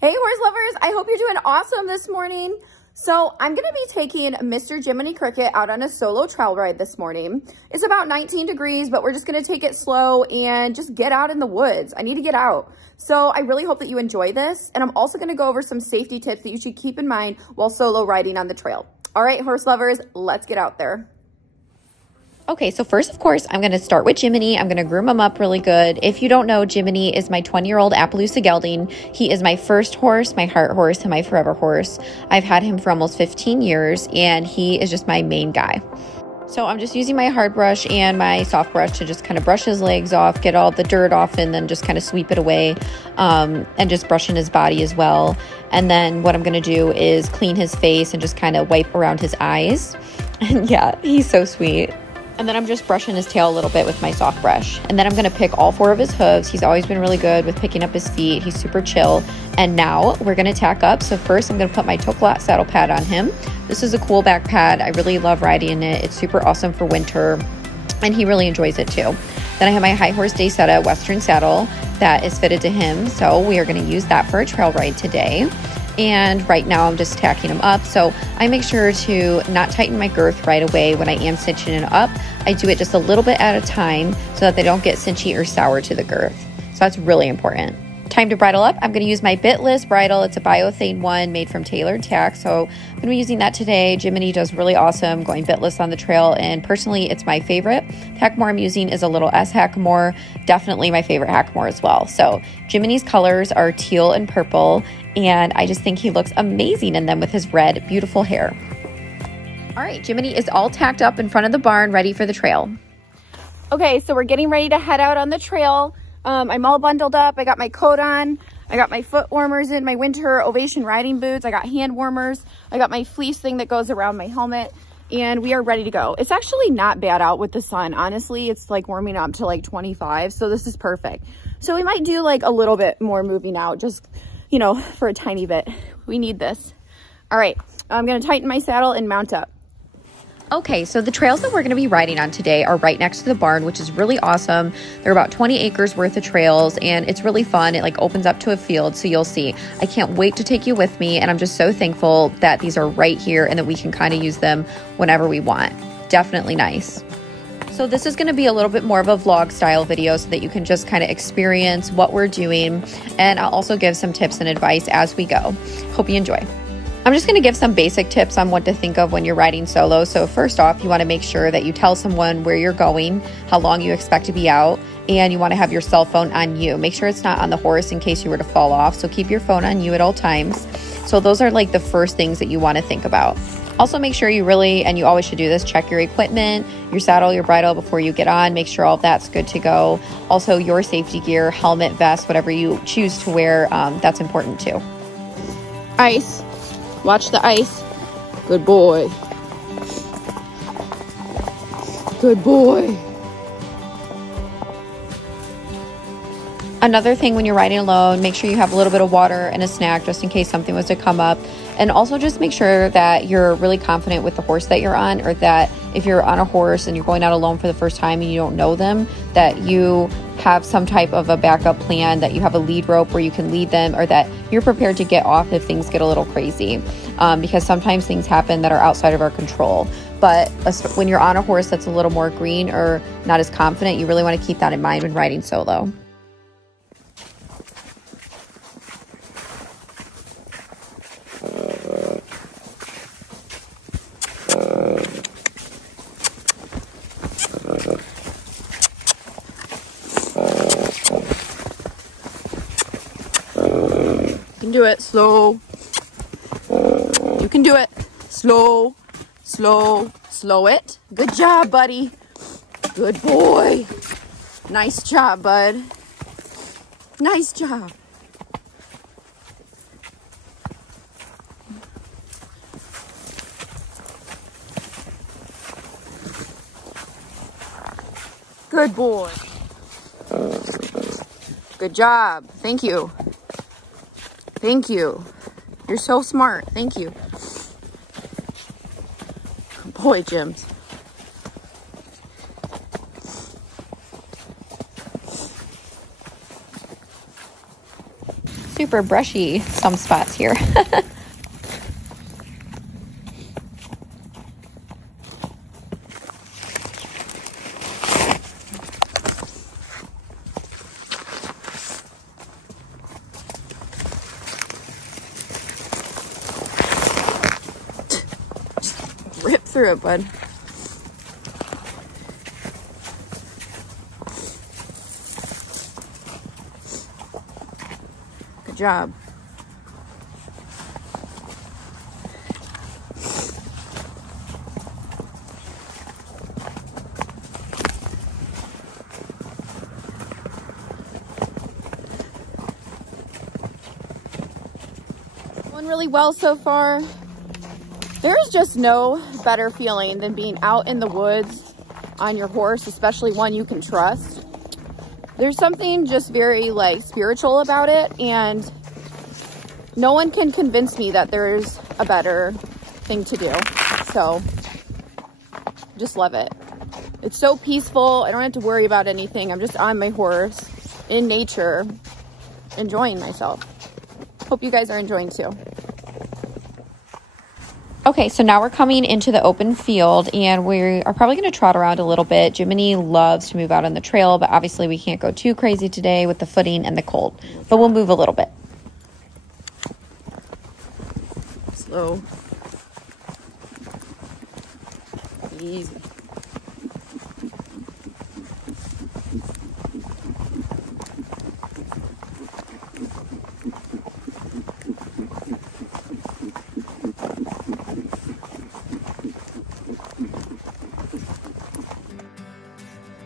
Hey horse lovers, I hope you're doing awesome this morning. So I'm gonna be taking Mr. Jiminey Cricket out on a solo trail ride this morning. It's about 19 degrees, but we're just gonna take it slow and just get out in the woods. I need to get out. So I really hope that you enjoy this. And I'm also gonna go over some safety tips that you should keep in mind while solo riding on the trail. All right, horse lovers, let's get out there. Okay, so first, of course, I'm going to start with Jiminey. I'm going to groom him up really good. If you don't know, Jiminey is my 20-year-old Appaloosa gelding. He is my first horse, my heart horse, and my forever horse. I've had him for almost 15 years, and he is just my main guy. So I'm just using my hard brush and my soft brush to just kind of brush his legs off, get all the dirt off, and then just kind of sweep it away, and just brushing his body as well. And then what I'm going to do is clean his face and just kind of wipe around his eyes. And yeah, he's so sweet. And then I'm just brushing his tail a little bit with my soft brush. And then I'm going to pick all 4 of his hooves. He's always been really good with picking up his feet. He's super chill. And now we're going to tack up. So first I'm going to put my Toklat saddle pad on him. This is a cool back pad. I really love riding in it. It's super awesome for winter. And he really enjoys it too. Then I have my High Horse Daysetta Western saddle that is fitted to him. So we are going to use that for a trail ride today. And right now I'm just tacking them up. So I make sure to not tighten my girth right away when I am cinching it up. I do it just a little bit at a time so that they don't get cinchy or sour to the girth. So that's really important. Time to bridle up. I'm going to use my bitless bridle. It's a biothane one made from Tailored Tack. So I'm going to be using that today. Jiminey does really awesome going bitless on the trail. And personally, it's my favorite. The Hackamore I'm using is a little S Hackamore. Definitely my favorite Hackamore as well. So Jiminey's colors are teal and purple. And I just think he looks amazing in them with his red, beautiful hair. All right, Jiminey is all tacked up in front of the barn, ready for the trail. Okay, so we're getting ready to head out on the trail. I'm all bundled up. I got my coat on. I got my foot warmers in, my winter Ovation riding boots. I got hand warmers. I got my fleece thing that goes around my helmet. And we are ready to go. It's actually not bad out with the sun. Honestly, it's like warming up to like 25. So this is perfect. So we might do like a little bit more moving out, just, you know, for a tiny bit. We need this. All right, I'm going to tighten my saddle and mount up. Okay, so the trails that we're going to be riding on today are right next to the barn, which is really awesome. They're about 20 acres worth of trails, and it's really fun. It like opens up to a field, so you'll see. I can't wait to take you with me, and I'm just so thankful that these are right here and that we can kind of use them whenever we want. Definitely nice. So this is going to be a little bit more of a vlog style video so that you can just kind of experience what we're doing, and I'll also give some tips and advice as we go. Hope you enjoy. I'm just going to give some basic tips on what to think of when you're riding solo. So first off, you want to make sure that you tell someone where you're going, how long you expect to be out, and you want to have your cell phone on you. Make sure it's not on the horse in case you were to fall off. So keep your phone on you at all times. So those are like the first things that you want to think about. Also make sure you really, and you always should do this, check your equipment, your saddle, your bridle before you get on. Make sure all of that's good to go. Also your safety gear, helmet, vest, whatever you choose to wear, that's important too. Ice. Watch the ice. Good boy. Good boy. Another thing when you're riding alone, make sure you have a little bit of water and a snack just in case something was to come up. And also just make sure that you're really confident with the horse that you're on, or that if you're on a horse and you're going out alone for the first time and you don't know them, that you have some type of a backup plan, that you have a lead rope where you can lead them, or that you're prepared to get off if things get a little crazy. Because sometimes things happen that are outside of our control. But when you're on a horse that's a little more green or not as confident, you really want to keep that in mind when riding solo. You can do it. Slow. You can do it. Slow. Slow. Slow it. Good job, buddy. Good boy. Nice job, bud. Nice job. Good boy. Good job. Thank you. Thank you. You're so smart. Thank you. Boy, Jims. super brushy some spots here. Rip through it, bud. Good job. Going really well so far. There's just no better feeling than being out in the woods on your horse, especially one you can trust. There's something just very like spiritual about it, and no one can convince me that there's a better thing to do. So just love it. It's so peaceful. I don't have to worry about anything. I'm just on my horse in nature, enjoying myself. Hope you guys are enjoying too. Okay, so now we're coming into the open field, and we are probably going to trot around a little bit. Jiminey loves to move out on the trail, but obviously we can't go too crazy today with the footing and the cold, but we'll move a little bit. Slow. Easy.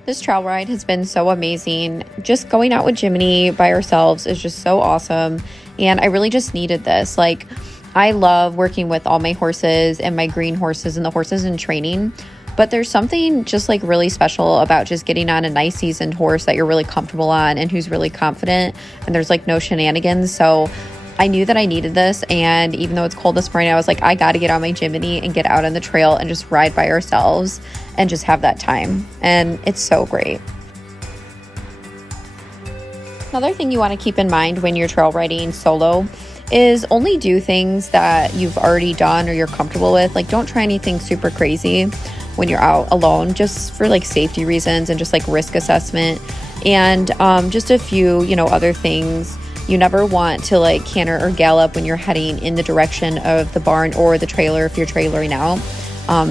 This trail ride has been so amazing. Just going out with Jiminey by ourselves is just so awesome. And I really just needed this. Like, I love working with all my horses and my green horses and the horses in training. But there's something just like really special about just getting on a nice seasoned horse that you're really comfortable on and who's really confident. And there's like no shenanigans. So I knew that I needed this. And even though it's cold this morning, I was like, I got to get on my Jiminey and get out on the trail and just ride by ourselves and just have that time. And it's so great. Another thing you want to keep in mind when you're trail riding solo is only do things that you've already done or you're comfortable with. Like, don't try anything super crazy when you're out alone, just for like safety reasons and just like risk assessment. And just a few, you know, other things. You never want to like canter or gallop when you're heading in the direction of the barn or the trailer if you're trailering out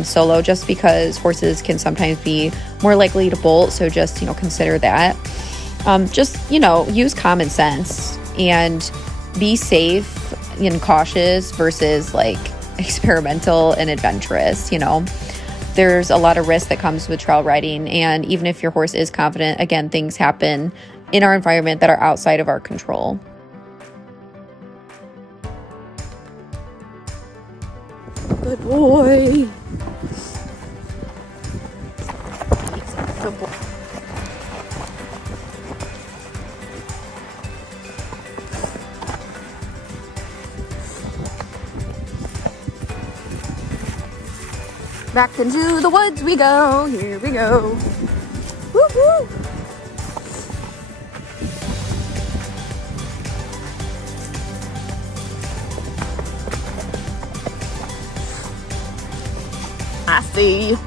solo, just because horses can sometimes be more likely to bolt. So just, you know, consider that. Just, you know, use common sense and be safe and cautious versus like experimental and adventurous. You know, there's a lot of risk that comes with trail riding. And even if your horse is confident, again, things happen in our environment that are outside of our control. Good boy. Good boy. Back into the woods we go. Here we go. Woo-hoo. I see.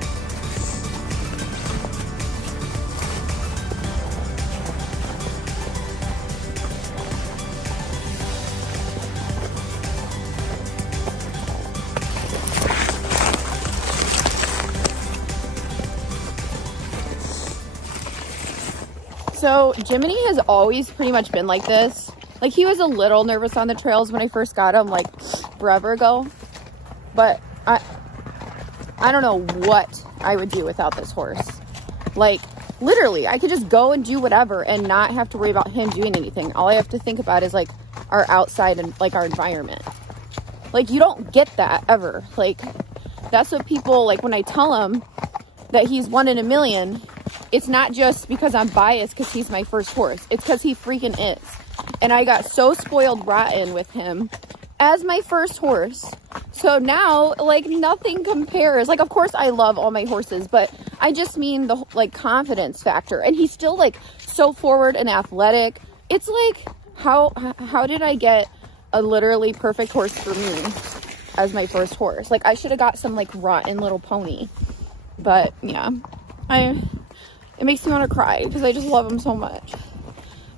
So Jiminey has always pretty much been like this. Like, he was a little nervous on the trails when I first got him, like forever ago, but I don't know what I would do without this horse. Like, literally, I could just go and do whatever and not have to worry about him doing anything. All I have to think about is like our outside and like our environment. Like, you don't get that ever. Like, that's what people, like, when I tell them that he's 1 in a million, it's not just because I'm biased because he's my first horse. It's because he freaking is. And I got so spoiled rotten with him as my first horse. So now, like, nothing compares. Like, of course I love all my horses, but I just mean the like confidence factor. And he's still like so forward and athletic. It's like how did I get a literally perfect horse for me as my first horse? Like, I should have got some like rotten little pony. But yeah, it makes me want to cry because I just love him so much.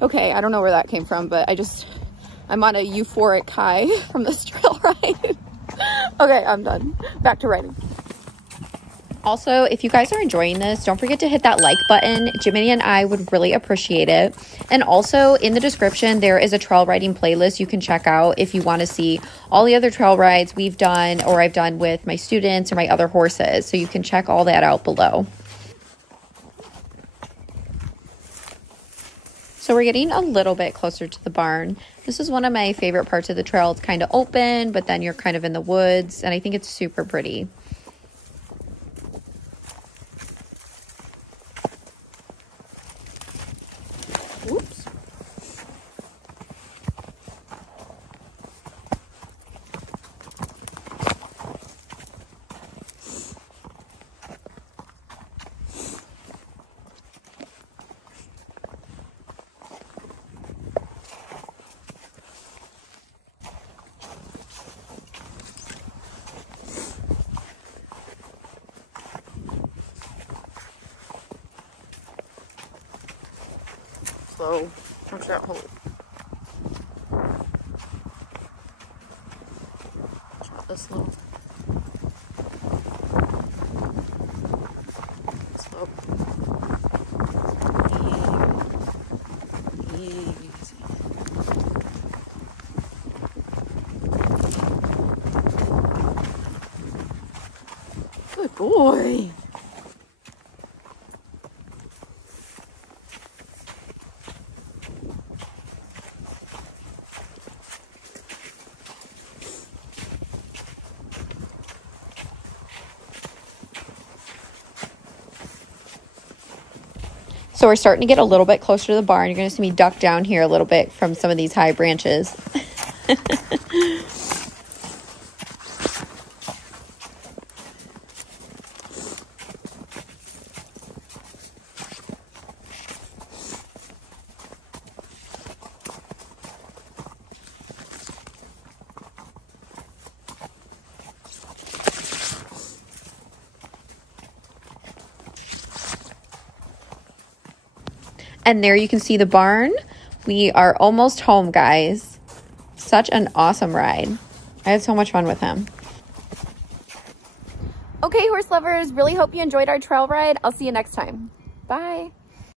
Okay, I don't know where that came from, but I'm on a euphoric high from this trail ride. Okay, I'm done. Back to riding. Also, if you guys are enjoying this, don't forget to hit that like button. Jiminey and I would really appreciate it. And also in the description, there is a trail riding playlist you can check out if you want to see all the other trail rides we've done or I've done with my students or my other horses. So you can check all that out below. So we're getting a little bit closer to the barn. This is one of my favorite parts of the trail. It's kind of open, but then you're kind of in the woods, and I think it's super pretty. Oops. Slow. Watch that hole. Watch out this slow. Slow. Easy. Good boy. So we're starting to get a little bit closer to the barn. You're going to see me duck down here a little bit from some of these high branches. And there you can see the barn. We are almost home, guys. Such an awesome ride. I had so much fun with him. Okay, horse lovers, really hope you enjoyed our trail ride. I'll see you next time. Bye.